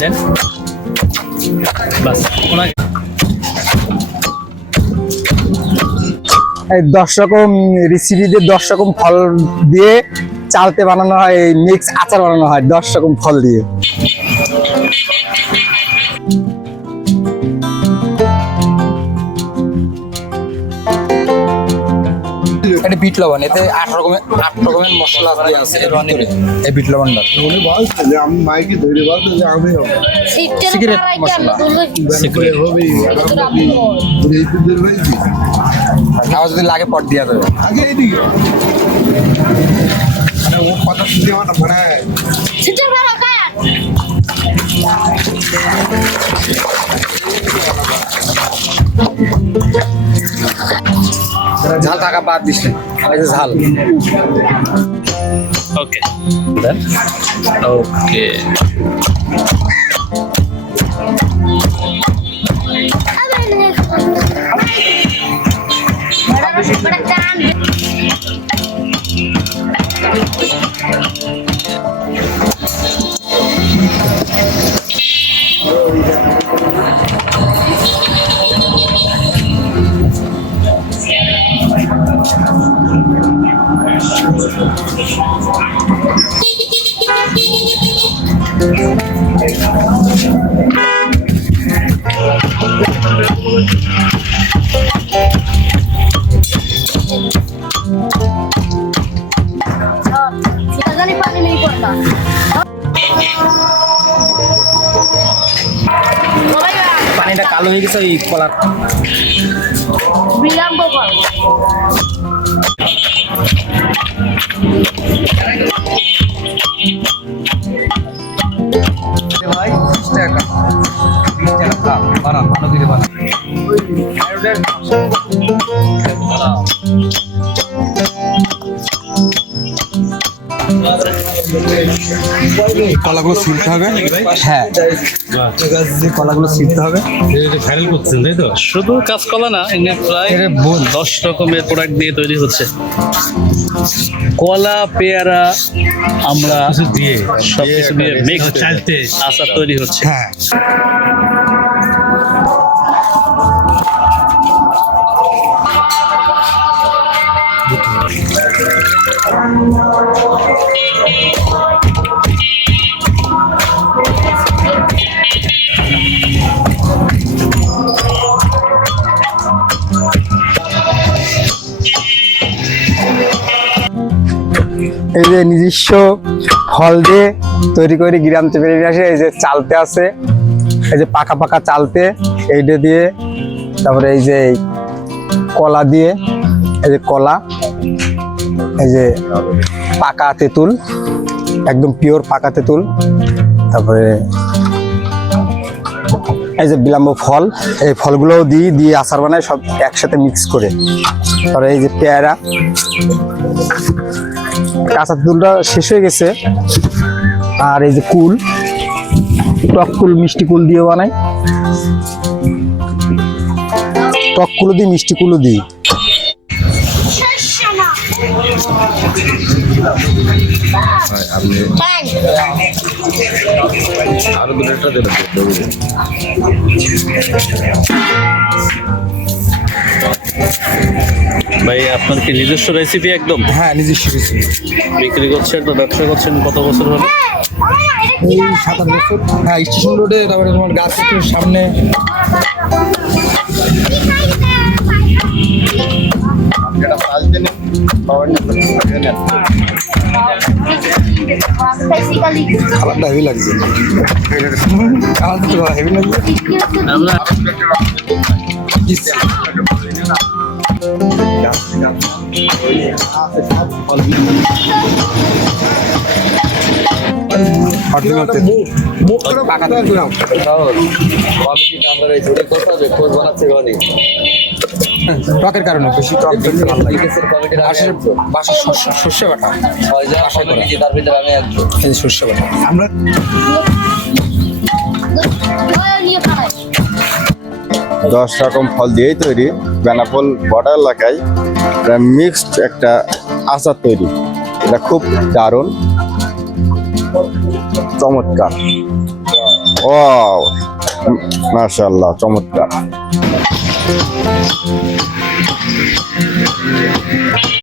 দেন বাস ওনাকে এই 10 রকম রেসিপি দিয়ে 10 রকম ফল দিয়ে চালতে বানানো হয়, এই মিক্স আচার বানানো হয় 10 রকম ফল দিয়ে। এটা বিট লবণ, এতে 8 রকমের মশলা দেওয়া আছে এর ভিতরে। এই বিট লবণটা উনি বলছে যে আমি মাইকে ধরে বলছে যে আমি সিগারেট মশলা সিক্রেট হবে আওয়াজ যদি লাগে পট দিয়া দেবে। আগে এইদিকে মানে ও কথা শুনে আমার মানে ঝাল টাকা বাদ দিস না, এই যে ঝাল। ওকে দেন ওকে পানিটা কালো হয়ে গেছে ওই কলার। বিলম্ব কর ভাই 30 টাকা 20 টাকা বানা ভালো করে বানা। কলাগুলো ছিলতে হবে। হ্যাঁ কলাগুলো ছিলতে হবে। ভাইরাল করছেন তাই তো? শুধু কাঁচকলা না, এখানে প্রায় 10 রকমের প্রোডাক্ট দিয়ে তৈরি হচ্ছে। কলা, পেয়ারা, আমরা দিয়ে সবকিছু দিয়ে মিক্স চালতে আচার তৈরি হচ্ছে। হ্যাঁ এই যে নিজস্ব ফল দিয়ে তৈরি করে গ্রাম থেকে নিয়ে আসে। এই যে চালতে আছে, এই যে পাকা পাকা চালতে এইটা দিয়ে, তারপরে এই যে কলা দিয়ে, এই যে কলা, এই যে পাকা তেঁতুল, একদম পিওর পাকা তেঁতুল, তারপরে এই যে বিলাম্ব ফল, এই ফলগুলোও দিয়ে আচার বানায় সব একসাথে মিক্স করে। তারপরে এই যে পেয়ারা, কাঁচা তেঁতুলটা শেষ হয়ে গেছে। আর এই যে কুল, টক কুল, মিষ্টি কুল দিয়ে বানাই, টক কুলো দিই, মিষ্টি কুলো দিই। আরো দুটো দিতে ভাই আপনার কি নিজস্ব রেসিপি একদম? হ্যাঁ নিজস্ব রেসিপি। বিক্রি করছেন তো, ব্যবসা করছেন কত বছর হলো? এই 7-8 বছর। হ্যাঁ স্টেশন রোডে, তারপরে তোমার গাছ সামনে। এটা পালতে নেন পাওয়ার নেন খাবারটা হেভি লাগছে, খাবার তো হেভি লাগছে। আমরা টকের কারণে বেশি টক ভালো লাগে। বাসার সর্ষে বাটা, সর্ষে বাটা আমরা 10 রকম ফল দিয়েই তৈরি বেনাপোল বর্ডার এলাকায় মিক্সড একটা আচার তৈরি। এটা খুব দারুণ চমৎকার। মাশাআল্লাহ, চমৎকার।